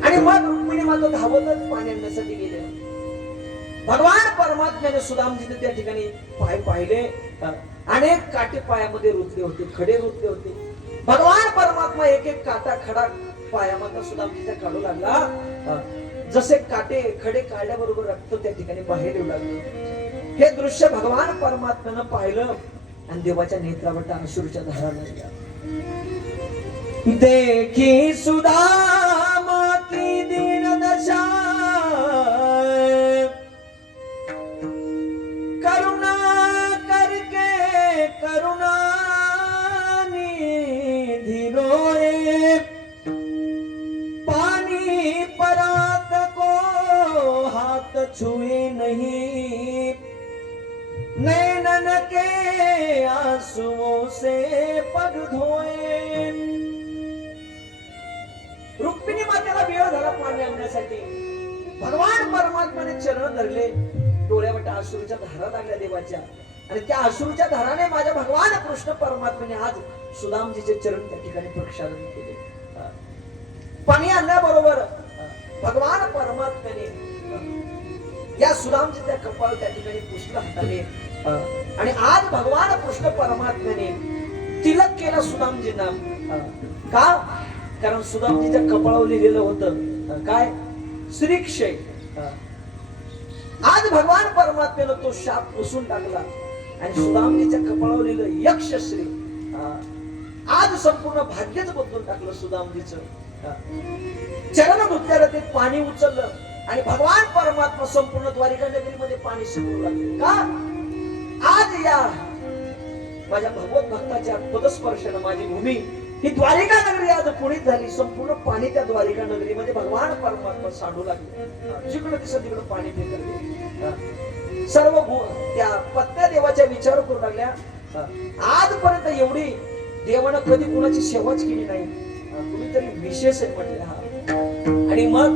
आणि मग रुक्मिणी माता धावतच पाणी आणण्यासाठी गेले. भगवान परमात्म्याने सुदामजीने त्या ठिकाणी पाय पाहिले. अनेक काटे पायामध्ये रुतले होते, खडे रुतले होते. भगवान परमात्मा एक एक काटा खडा पायामध्ये सुदामजीच्या काढू लागला. जसे काटे खडे काढल्याबरोबर रक्त त्या ठिकाणी बाहेर येऊ लागले. हे दृश्य भगवान परमात्म्यानं पाहिलं आणि देवाच्या नेत्रावर अश्रूच्या धारा लागल्या. देखी सुदाम की दीन दशा, करुणा करके करुणा निधि रोए, पानी परात को हाथ छुए नहीं, नैनन के आंसुओं से पग धोए. रुक्मिणी मातेला वेळ झाला पाणी आणण्यासाठी. भगवान परमात्म्याने चरण धरले. डोळ्यावट अश्रूच्या धारा लागल्या देवाच्या, आणि त्या अश्रूच्या धाराने माझ्या भगवान कृष्ण परमात्म्याने आज सुदामजीचे चरण त्या ठिकाणी प्रक्षालन केले. पाणी आणल्याबरोबर भगवान परमात्म्याने या सुदामजीच्या कपाळ त्या ठिकाणी पुसलं हाताने. आणि आज भगवान कृष्ण परमात्म्याने तिलक केला सुदामजींना. का? कारण सुदामजीच्या कपाळावर लिहिलेलं होतं काय? श्रीक्षय. आज भगवान परमात्म्यानं तो शाप पुसून टाकला आणि सुदामजीच्या कपाळावर लिहिलं यक्षश्री. आज संपूर्ण भाग्यच बदलून टाकलं सुदामजीचं. चरण धुतल्याला ते पाणी उचललं आणि भगवान परमात्मा संपूर्ण द्वारिका नगरीमध्ये पाणी शिकवू लागले. का? आज या माझ्या भगवत भक्ताच्या पदस्पर्शानं माझी भूमी ही द्वारिका नगरी आज पुढीच झाली. संपूर्ण पाणी त्या द्वारिका नगरीमध्ये भगवान परमात्मा सांडू लागले. जिकडे दिसत तिकडे पाणी फेकले. सर्व त्या पत्न्या देवाच्या विचार करू लागल्या. आजपर्यंत एवढी देवानं कधी कुणाची सेवाच केली नाही, कुणीतरी विशेष आहे म्हटले. हा आणि मग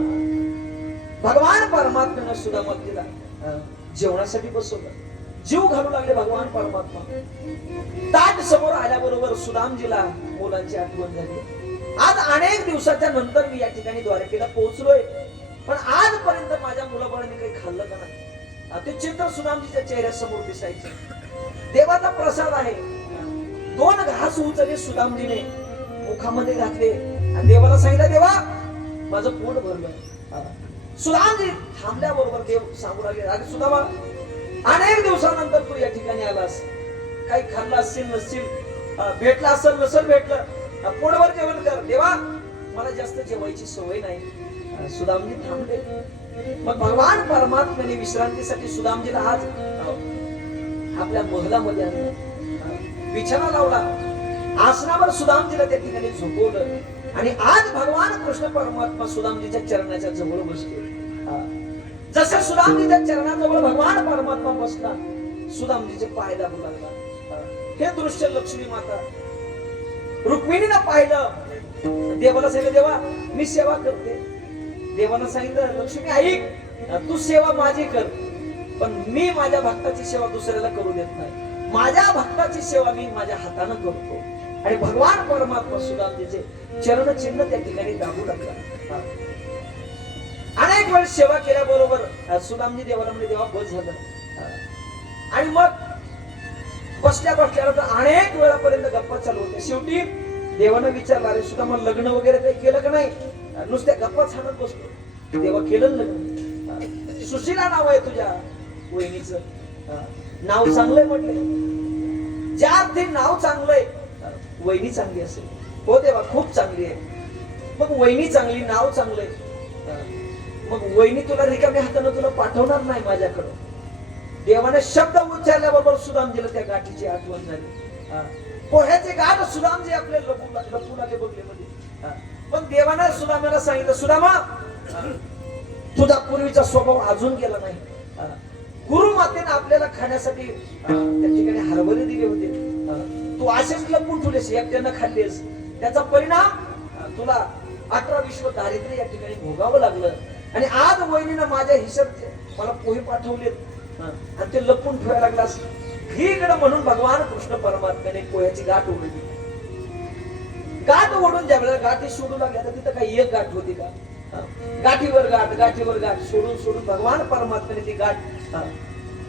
भगवान परमात्म्यानं सुदामाला जेवणासाठी बसवलं. जीव घालू लागले भगवान परमात्मा. ताट समोर आल्याबरोबर सुदामजीला मुलांची आठवण झाली. आज अनेक दिवसाच्या नंतर मी या ठिकाणी द्वारकेला पोहोचलोय, पण आजपर्यंत माझ्या मुलाबाळांनी काही खाल्लं का नाही. ते चित्र सुदामजीच्या चेहऱ्यासमोर दिसायचे. देवाचा प्रसाद आहे. 2 घास उचलले सुदामजीने, मुखामध्ये घातले आणि देवाला सांगितलं, देवा माझं पोट भरलं. सुदामजी थांबल्याबरोबर देव सांगू लागले, अरे सुदामा, अनेक दिवसानंतर तू या ठिकाणी आलास. काही खाल्लं असेल नसेल, भेटला असेल नसेल भेटलं, पोटभर जेवण कर. देवा मला जास्त जेवायची सवय नाही. सुदामजी थांबले. मग भगवान परमात्म्याने विश्रांतीसाठी सुदामजीला आज आपल्या महलामध्ये आणलं. बिछाना लावला. आसनावर सुदामजीला त्या ठिकाणी झोपवलं आणि आज भगवान कृष्ण परमात्मा सुदामजीच्या चरणाच्या जवळ बसले. जसं सुदामजीच्या चरणाजवळ भगवान परमात्मा बसला, सुदामजीचे पाय दाबू लागला. हे दृश्य लक्ष्मी माता रुक्मिणीनं पाहिलं. देवाला सांगितलं, देवा मी सेवा करते. देवाला सांगितलं, लक्ष्मी ऐक, तू सेवा माझी कर, पण मी माझ्या भक्ताची सेवा दुसऱ्याला करू देत नाही. माझ्या भक्ताची सेवा मी माझ्या हाताने करतो. आणि भगवान परमात्मा सुदामजीचे चरण चिन्ह त्या ठिकाणी दाबू लागला. अनेक वेळ सेवा केल्याबरोबर सुदामजी देवाला म्हणजे देवा बस झालं. आणि मग बसल्या बसल्यावर अनेक वेळापर्यंत गप्पा चालू होत्या. शेवटी देवानं विचारलं, अरे सुदामा लग्न वगैरे काही केलं का नाही? नुसत्या गप्पा छानत बसतो. देवा केलं लग्न. सुशीला नाव आहे तुझ्या वहिनीचं. नाव चांगलंय म्हटलंय. ज्या अर्थी नाव चांगलंय, वहिनी चांगली असेल. हो देवा खूप चांगली आहे. मग वहिनी चांगली, नाव चांगलंय, मग वहिनी तुला रिकाम्या हातानं तुला पाठवणार नाही माझ्याकडं. देवाने शब्द उच्चारल्याबरोबर सुदामजीला त्या गाठीची आठवण झाली. पोह्याचे गाठ सुदामजी आपले लपू लागले बगलेमध्ये. पण देवाने सुदामाला सांगितलं, सुदामा तुझा पूर्वीचा स्वभाव अजून गेला नाही. गुरु मातेने आपल्याला खाण्यासाठी त्या ठिकाणी हरभरे दिले होते. तू असेच लपून ठेवलेस, एकट्यानं खाल्लेस. त्याचा परिणाम तुला 18 विश्व दारिद्र्य या ठिकाणी भोगावं लागलं. आणि आज वहिनीनं माझ्या हिशोबचे मला पोहे पाठवलेत आणि ते लपून ठेवायला लागलास इकडे म्हणून भगवान कृष्ण परमात्म्याने पोह्याची गाठ ओढली. गाठ ओढून ज्या वेळेला गाठी सोडू लागल्या तर तिथं काही एक गाठ होती का? गाठीवर गाठ सोडून सोडून भगवान परमात्म्याने ती गाठ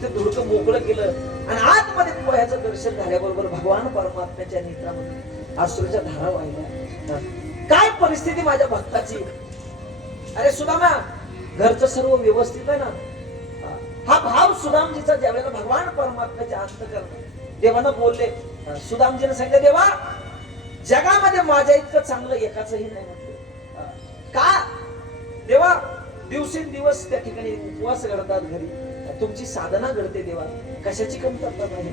ते धुडकं मोकळं केलं आणि आतमध्ये पोह्याचं दर्शन झाल्याबरोबर भगवान परमात्म्याच्या नेत्रामध्ये अश्रूच्या धारा वाहिल्या. काय परिस्थिती माझ्या भक्ताची. अरे सुदामा, घरचं सर्व व्यवस्थित आहे ना? हा भाव सुदामजीचा ज्या वेळेला भगवान परमात्म्याच्या अंतःकरणात देवानं बोलले, सुदामजीने सांगितलं, देवा जगामध्ये माझ्या इतकं चांगलं एकाचंही नाही म्हटलं. का देवा? दिवसेंदिवस त्या ठिकाणी उपवास घडतात, घरी तुमची साधना घडते देवा, कशाची कमतरता नाही.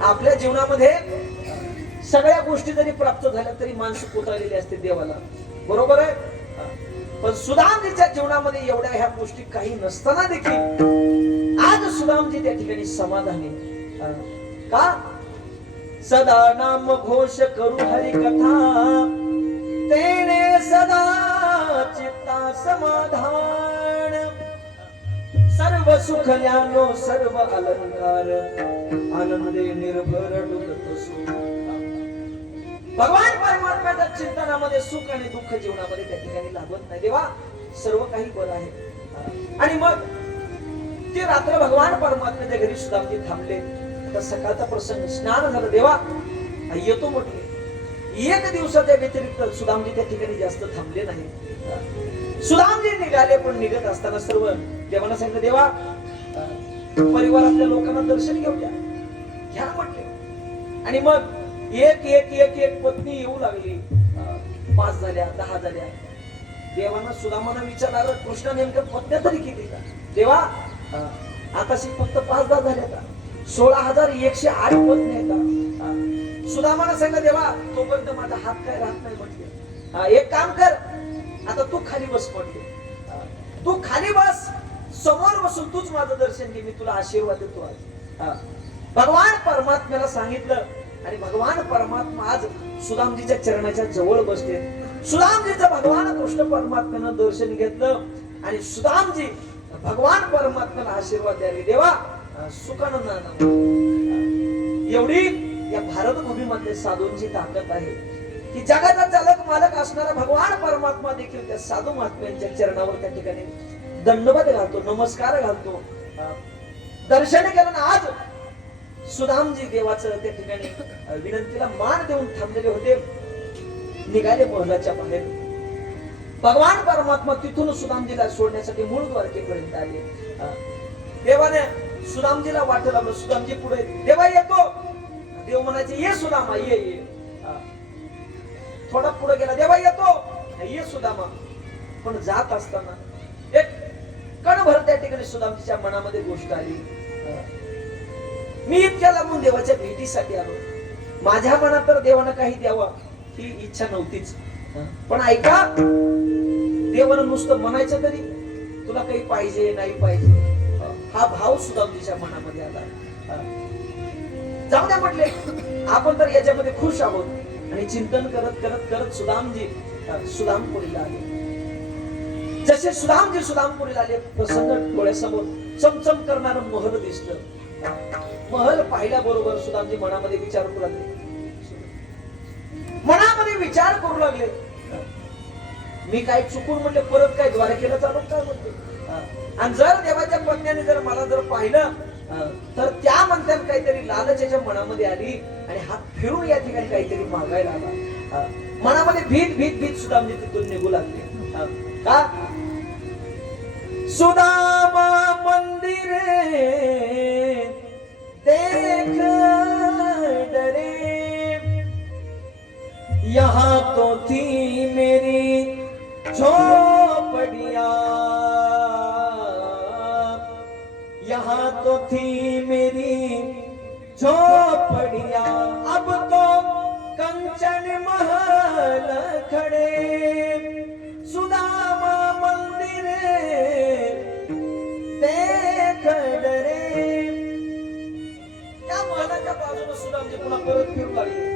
आपल्या जीवनामध्ये सगळ्या गोष्टी जरी प्राप्त झाल्या तरी माणसं कोताळलेली असते देवाला, बरोबर आहे. पण सुदामजीच्या जीवनामध्ये एवढ्या ह्या गोष्टी काही नसताना देखील आज सुदामजी त्या ठिकाणी समाधानी. का? सदा नाम घोष करू हरी कथा, तेने सदा चित्ता समाधान, सर्व सुख ज्ञानो सर्व अलंकार, आनंदे निर्भर डुलत सुख. भगवान परमात्म्याच्या चिंतनामध्ये सुख आणि दुःख जीवनामध्ये त्या ठिकाणी लागत नाही. देवा सर्व काही बरं आहे. आणि मग ते रात्र भगवान परमात्म्याच्या घरी सुदामजी थांबले. तर सकाळचा प्रसंग, स्नान झालं, देवा येतो म्हटले. एक दिवसाच्या व्यतिरिक्त सुदामजी त्या ठिकाणी जास्त थांबले नाही. सुदामजी निघाले, पण निघत असताना सर्व देवांना सांगितलं, देवा परिवारातल्या लोकांना दर्शन घेऊ द्या, घ्या म्हटले. आणि मग एक एक एक एक पत्नी येऊ लागली. 5 झाल्या, 10 झाल्या. देवांना सुदामांना विचारणार, कृष्ण नेमकं पत्न्या तरी किती का? देवा आताशी फक्त 5-10 झाल्या का? 16,108 पत्नी आहेत का? सुदामांना सांगितलं, देवा तोपर्यंत माझा हात काय राहत नाही म्हटले. एक काम कर, आता तू खाली बस म्हटले. तू खाली बस, समोर बसून तूच माझं दर्शन घे, मी तुला आशीर्वाद देतो आज. भगवान परमात्म्याला सांगितलं आणि भगवान परमात्मा आज सुदामजीच्या चरणाच्या जवळ बसले. सुदामजीचं भगवान कृष्ण परमात्म्यानं दर्शन घेतलं आणि सुदामजी भगवान परमात्म्याला आशीर्वाद द्यावे, देवा सुखानंद. एवढी या भारतभूमीमध्ये साधूंची ताकद आहे की जगाचा चालक मालक असणारा भगवान परमात्मा देखील त्या साधू महात्म्यांच्या चरणावर त्या ठिकाणी दंडवत घालतो, नमस्कार घालतो. दर्शन केलं. आज सुदामजी देवाचं त्या ठिकाणी विनंतीला मान देऊन थांबलेले होते. निघाले महलाच्या बाहेर. भगवान परमात्मा तिथून सुदामजीला सोडण्यासाठी मूळ द्वारकेपर्यंत आले. देवाने सुदामजीला वाटू लागलं. सुदामजी पुढे, देवा येतो. देव म्हणायचे, ये सुदामा ये ये. थोडा पुढे गेला, देवा येतो, ये सुदामा. पण जात असताना एक कणभर त्या ठिकाणी सुदामजीच्या मनामध्ये गोष्ट आली. मी इतक्या लांबून देवाच्या भेटीसाठी आलो, माझ्या मनात तर देवानं काही द्यावा ही इच्छा नव्हतीच. पण ऐका, देवानं नुसतं म्हणायचं तरी तुला काही पाहिजे नाही पाहिजे, हा भाव सुदामजीच्या मनामध्ये आला. जाऊ द्या म्हटले, आपण तर याच्यामध्ये खुश आहोत. आणि चिंतन करत करत करत सुदामजी सुदामपुरीला आले. जसे सुदामजी सुदामपुरीला आले, प्रसन्न डोळ्यासमोर चमचम करणारं महल दिसलं. महल पाहिल्याबरोबर सुदामजी मनामध्ये विचार करू लागले. मी काय चुकून म्हणले परत काय द्वारकेला चालू काय म्हणते. आणि जर देवाच्या पत्न्याने जर मला जर पाहिलं तर त्या म्हणतात काहीतरी लालच्याच्या मनामध्ये आली आणि हात फिरून या ठिकाणी काहीतरी मागायला आला. मनामध्ये भीत भीत भीत सुदामजी तिथून निघू लागले. का सुदाम मंदिरे देख डरे, यहाँ तो थी मेरी झोपड़िया, यहाँ तो थी मेरी झोपड़िया, अब तो कंचन महल खड़े, सुदामा मंदिर देख डरे. त्या महलाच्या बाजूने सुदामजी पुन्हा परत फिरू लागले.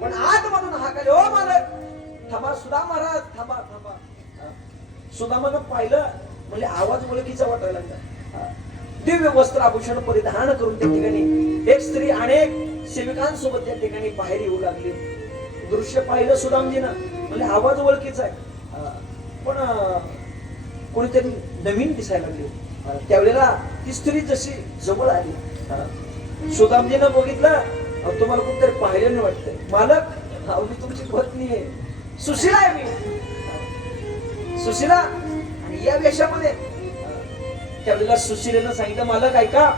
पण आतमधून हाकाले, ओ मालक थांबा, सुदाम महाराज थांबा थांबा. सुदामानं पाहिलं म्हणजे आवाज ओळखीचा वाटायला लागला. दिव्य वस्त्र आभूषण परिधान करून त्या ठिकाणी एक स्त्री अनेक सेविकांसोबत त्या ठिकाणी बाहेर येऊ लागली. दृश्य पाहिलं सुदामजीनं म्हणजे आवाज ओळखीचा आहे, पण कोणीतरी नवीन दिसायला लागली. त्यावेळेला ती स्त्री जशी जवळ आली, सुदामजीनं बघितलं, तुम्हाला कुठतरी पाहिलं नाही वाटतंय. मालक, मी तुमची पत्नी आहे, सुशीला आहे मी, सुशीला. आणि या वेशामध्ये त्यावेळेला सुशीलेनं सांगितलं, मालक ऐका,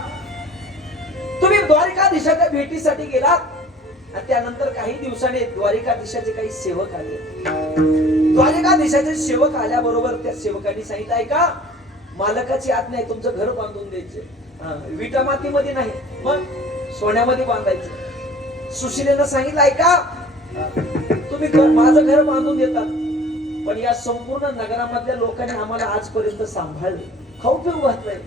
तुम्ही द्वारिकाधीशाच्या भेटीसाठी गेलात आणि त्यानंतर काही दिवसांनी द्वारिकाधीशाचे काही सेवक आले. द्वारिकाधीशाचे सेवक आल्याबरोबर त्या सेवकांनी सांगितलं, ऐका, मालकाची आज्ञा आहे, तुमचं घर बांधून द्यायचं, विटा मातीमध्ये नाही, मग सोन्यामध्ये बांधायचं. सुशीलेनं सांगितलं, ऐका, तुम्ही माझं घर बांधून देतात, पण या संपूर्ण नगरामधल्या लोकांनी आम्हाला आजपर्यंत सांभाळलं, खाऊ पिऊ घातलंय.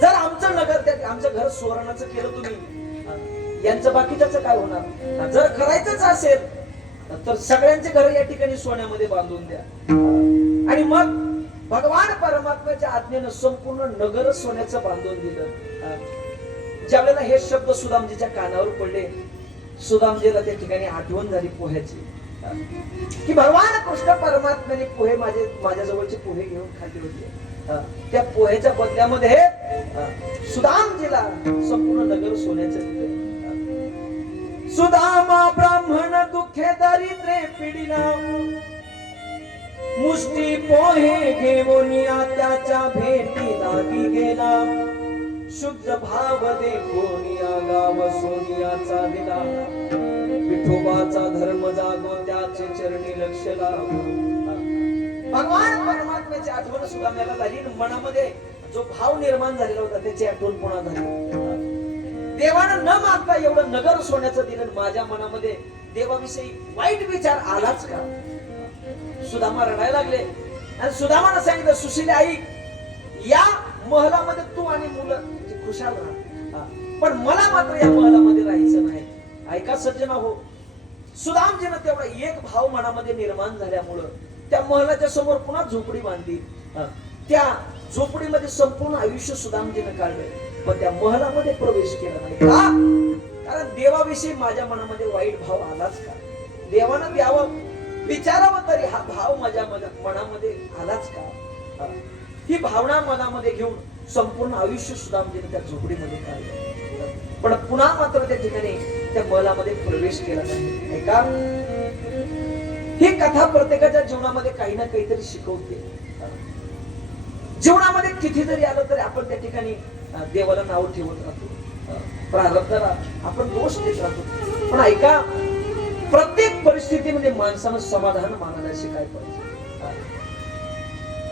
जर आमचं नगर त्या आमचं घर सुवर्णाचं केलं तुम्ही, यांचं बाकीच्याच काय होणार? जर करायचंच असेल तर सगळ्यांचे घर या ठिकाणी सोन्यामध्ये बांधून द्या. आणि मग भगवान परमात्म्याच्या आज्ञेनं संपूर्ण नगर सोन्याचं बांधून दिलं. ज्यावेळेला हे शब्द सुदामजीच्या कानावर पडले, सुदामजीला त्या ठिकाणी आठवण झाली पोह्याची, की भगवान कृष्ण परमात्म्याने पोहे माझ्या जवळचे पोहे घेऊन खाल्ले होते. त्या पोह्याच्या बदल्यामध्ये सुदामजीला संपूर्ण नगर सोन्याचं दिलं. सुदामा ब्राह्मण दुःखे दारिद्र्ये पिडिला, मुष्टी पोहे घेऊन त्याच्या भेटी लागी गेला. शुद्ध भाव देखून गाव सोनियाचा दिला, विठोबाचा धर्म जागो त्याचे चरणी लक्ष लावून. भगवान परमात्म्याची आठवण सुदाम्याला झाली, मनामध्ये जो भाव निर्माण झालेला होता त्याची आठवण पुन्हा झाली. देवानं न मागता एवढं नगर सोन्याचं दिलं, माझ्या मनामध्ये देवाविषयी वाईट विचार आलाच का? सुदामा रडायला लागले आणि सुदामानं सांगितलं, सुशीले आई, या महलामध्ये तू आणि मुलं खुशाल राहा, पण मला मात्र या महलामध्ये राहायचं नाही. ऐका सज्जना हो, सुदामजीनं तेवढा एक भाव मनामध्ये निर्माण झाल्यामुळं त्या महलाच्या समोर पुन्हा झोपडी बांधली. त्या झोपडीमध्ये संपूर्ण आयुष्य सुदामजीनं काढलं, पण त्या महलामध्ये प्रवेश केला नाही. का? कारण देवाविषयी माझ्या मनामध्ये वाईट भाव आलाच का? देवानं द्यावं, विचारावं तरी हा भाव माझ्या मनामध्ये आलाच का? ही भावना मनामध्ये घेऊन संपूर्ण आयुष्य सुदामजीने त्या झोपडीमध्ये काढलं, पण पुन्हा मात्र त्या ठिकाणी त्या महलामध्ये प्रवेश केला नाही. ऐका, ही कथा प्रत्येकाच्या जीवनामध्ये काही ना काहीतरी शिकवते. जीवनामध्ये किती जरी आलं तरी आपण त्या ठिकाणी देवाला नाव ठेवत राहतो, प्रारब्धाला आपण दोष देत राहतो. पण ऐका, प्रत्येक परिस्थितीमध्ये माणसानं समाधान मानायला शिकायला पाहिजे.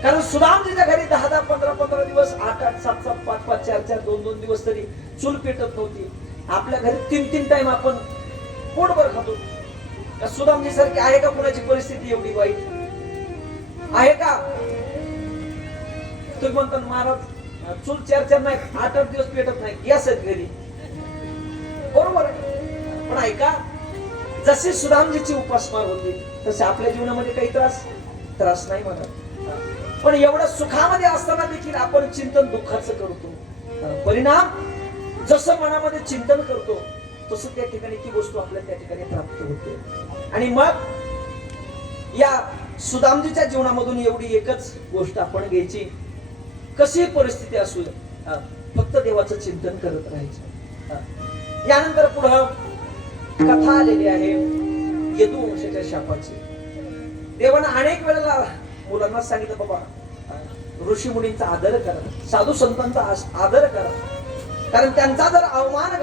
कारण सुदामजीच्या घरी 10-10, 15-15 दिवस, 8-8, 7-7, 5-5, 4-4, 2-2 दिवस तरी चूल पेटत नव्हती. आपल्या घरी 3-3 टाइम आपण पोटभर खातो. सुदामजी सारखी आहे का कुणाची परिस्थिती एवढी वाईट? आहे का? तुम्ही म्हणता महाराज चूल 4-4 नाही, 8-8 दिवस पेटत नाही, गॅस आहेत घरी, बरोबर आहे. पण ऐका, जशी सुदामजीची उपासमार होती तसे आपल्या जीवनामध्ये काही त्रास नाही म्हणत. पण एवढं सुखामध्ये असताना देखील आपण चिंतन दुःखाचं करतो. परिणाम जसं मनामध्ये चिंतन करतो तसं त्या ठिकाणी ती वस्तू आपल्याला त्या ठिकाणी प्राप्त होते. आणि मग या सुदामजीच्या जीवनामधून एवढी एकच गोष्ट आपण घ्यायची, कशी परिस्थिती असू फक्त देवाचं चिंतन करत राहायचं. यानंतर पुढं कथा आलेली आहे यदुवंशाच्या शापाची. देवानं अनेक वेळेला मुलांना सांगितलं, बाबा ऋषी मुनींचा आदर करा, साधू संतांचा आदर करा, कारण त्यांचा जर अवमान